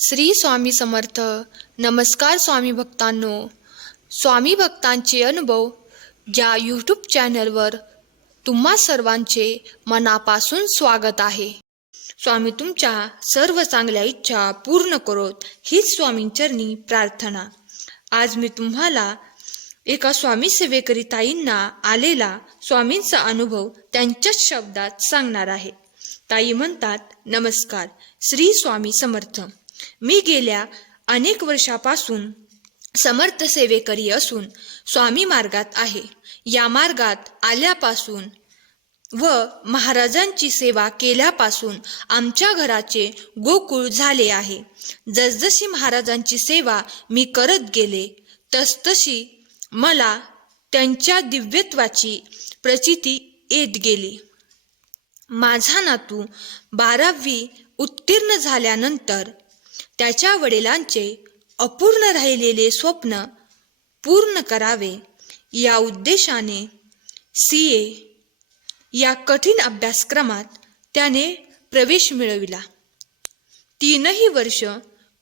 श्री स्वामी समर्थ. नमस्कार स्वामी भक्तांनो. स्वामी भक्तांचे अनुभव या यूट्यूब चॅनलवर तुम्हा सर्वांचे मनापासून स्वागत आहे. स्वामी तुमच्या सर्व चांगल्या इच्छा पूर्ण करोत हीच स्वामींचरणी प्रार्थना. आज मी तुम्हाला एका स्वामी सेवेकरी ताईंना आलेला स्वामींचा अनुभव त्यांच्याच शब्दात सांगणार आहे. ताई म्हणतात, नमस्कार श्री स्वामी समर्थ. मी गेल्या अनेक वर्षापासून समर्थ सेवेकरी असून स्वामी मार्गात आहे. या मार्गात आल्यापासून व महाराजांची सेवा केल्यापासून आमच्या घराचे गोकुळ झाले आहे. जसजशी महाराजांची सेवा मी करत गेले तसतशी मला त्यांच्या दिव्यत्वाची प्रचिती येत गेली. माझा नातू 12वी उत्तीर्ण झाल्यानंतर त्याच्या वडिलांचे अपूर्ण राहिलेले स्वप्न पूर्ण करावे या उद्देशाने CA या कठीण अभ्यासक्रमात त्याने प्रवेश मिळविला. 3ही वर्ष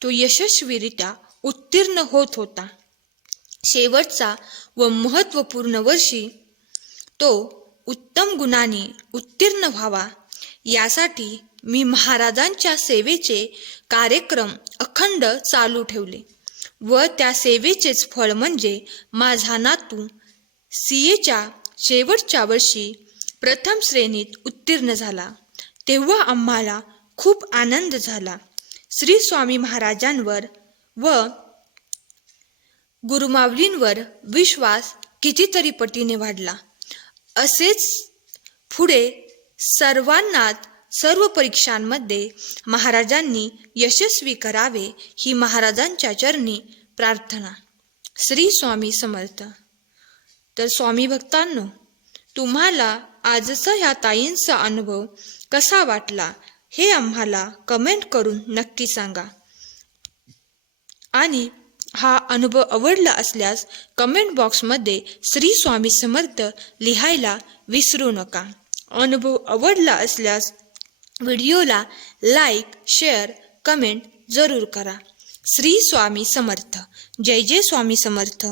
तो यशस्वीरित्या उत्तीर्ण होत होता. शेवटचा व महत्त्वपूर्ण वर्षी तो उत्तम गुणांनी उत्तीर्ण व्हावा यासाठी मी महाराजांच्या सेवेचे कार्यक्रम अखंड चालू ठेवले व त्या सेवेचेच फळ म्हणजे माझा नातू CAच्या शेवटच्या वर्षी प्रथम श्रेणीत उत्तीर्ण झाला. तेव्हा आम्हाला खूप आनंद झाला. श्री स्वामी महाराजांवर व गुरुमाऊलींवर विश्वास कितीतरी पटीने वाढला. असेच पुढे सर्वांनाच सर्व परीक्षांमध्ये महाराजांनी यशस्वी करावे ही महाराजांच्या चरणी प्रार्थना. श्री स्वामी समर्थ. तर स्वामी भक्तांनो, तुम्हाला आजचा ह्या ताईंचा अनुभव कसा वाटला हे आम्हाला कमेंट करून नक्की सांगा. आणि हा अनुभव आवडला असल्यास कमेंट बॉक्समध्ये श्री स्वामी समर्थ लिहायला विसरू नका. अनुभव आवडला असल्यास व्हिडिओला लाईक, शेअर, कमेंट जरूर करा. श्री स्वामी समर्थ. जय जय स्वामी समर्थ.